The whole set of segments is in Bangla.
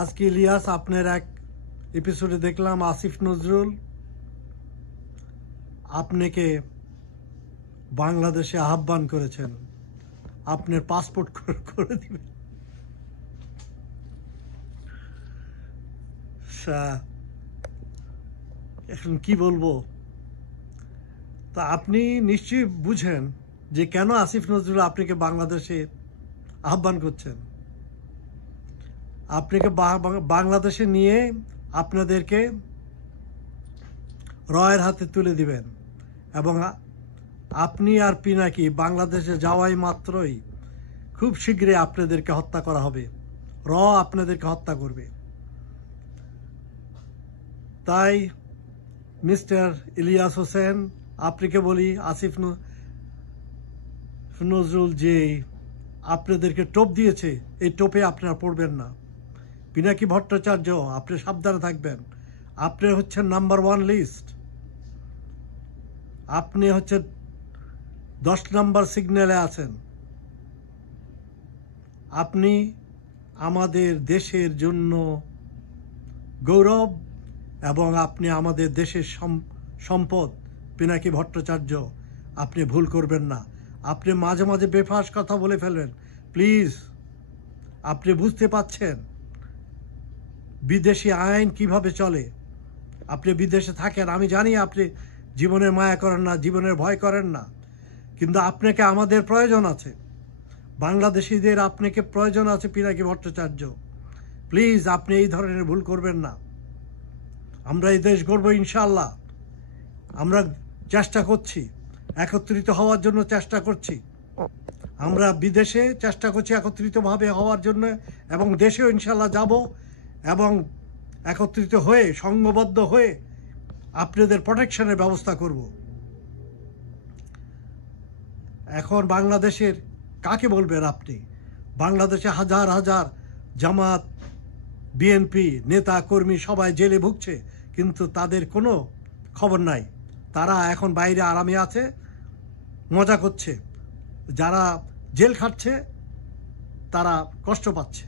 আজকে ইলিয়াস আপনার এক এপিসোডে দেখলাম আসিফ নজরুল আপনাকে বাংলাদেশে আহ্বান করেছেন, আপনার পাসপোর্ট করে দিবেন। এখন কি বলবো, তা আপনি নিশ্চয়ই বুঝেন যে কেন আসিফ নজরুল আপনাকে বাংলাদেশে আহ্বান করছেন। আপনাকে বাংলাদেশে নিয়ে আপনাদেরকে রয়ের হাতে তুলে দিবেন এবং আপনি আর পিনাকি বাংলাদেশে যাওয়াই মাত্রই খুব শীঘ্রই আপনাদেরকে হত্যা করা হবে। আপনাদেরকে হত্যা করবে। তাই মিস্টার ইলিয়াস হোসেন, আপনাকে বলি, আসিফ নজরুল যে আপনাদেরকে টোপ দিয়েছে, এই টোপে আপনারা পড়বেন না। পিনাকি ভট্টাচার্য, আপনি সাবধানে থাকবেন। আপনি হচ্ছেন নাম্বার 1 লিস্ট, আপনি হচ্ছে 10 নম্বর সিগন্যালে আছেন। আপনি আমাদের দেশের জন্য গৌরব এবং আপনি আমাদের দেশের সম্পদ। পিনাকি ভট্টাচার্য, আপনি ভুল করবেন না। আপনি মাঝে মাঝে বেফাঁস কথা বলে ফেলবেন, প্লিজ। আপনি বুঝতে পাচ্ছেন বিদেশি আইন কিভাবে চলে। আপনি বিদেশে থাকেন, আমি জানি আপনি জীবনের মায়া করেন না, জীবনের ভয় করেন না, কিন্তু আপনাকে আমাদের প্রয়োজন আছে, বাংলাদেশিদের আপনাকে প্রয়োজন আছে। পিনাকি ভট্টাচার্য, প্লিজ আপনি এই ধরনের ভুল করবেন না। আমরা এই দেশ গড়ব ইনশাআল্লাহ। আমরা চেষ্টা করছি, একত্রিত হওয়ার জন্য চেষ্টা করছি। আমরা বিদেশে চেষ্টা করছি একত্রিতভাবে হওয়ার জন্য, এবং দেশেও ইনশাআল্লাহ যাব এবং একত্রিত হয়ে সংঘবদ্ধ হয়ে আপনাদের প্রোটেকশনের ব্যবস্থা করব। এখন বাংলাদেশের কাকে বলবেন আপনি? বাংলাদেশে হাজার হাজার জামাত, বিএনপি নেতা কর্মী সবাই জেলে ভুগছে, কিন্তু তাদের কোনো খবর নাই। তারা এখন বাইরে আরামে আছে, মজা করছে। যারা জেল খাটছে তারা কষ্ট পাচ্ছে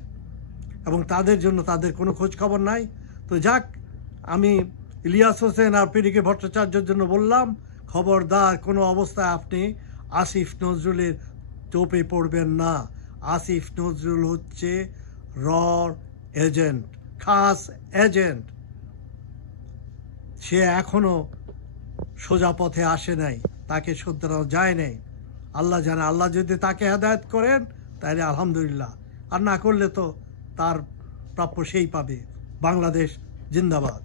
এবং তাদের জন্য তাদের কোনো খোঁজ খবর নাই। তো যাক, আমি ইলিয়াস হোসেন আর পিনাকি ভট্টাচার্যের জন্য বললাম, খবরদার কোনো অবস্থায় আপনি আসিফ নজরুলের টোপে পড়বেন না। আসিফ নজরুল হচ্ছে এজেন্ট, খাস এজেন্ট। সে এখনো সোজা পথে আসে নাই, তাকে শুধরানো যায় নাই। আল্লাহ জানে, আল্লাহ যদি তাকে হেদায়েত করেন তাহলে আলহামদুলিল্লাহ, আর না করলে তো তার প্রাপ্য সেই পাবে। বাংলাদেশ জিন্দাবাদ।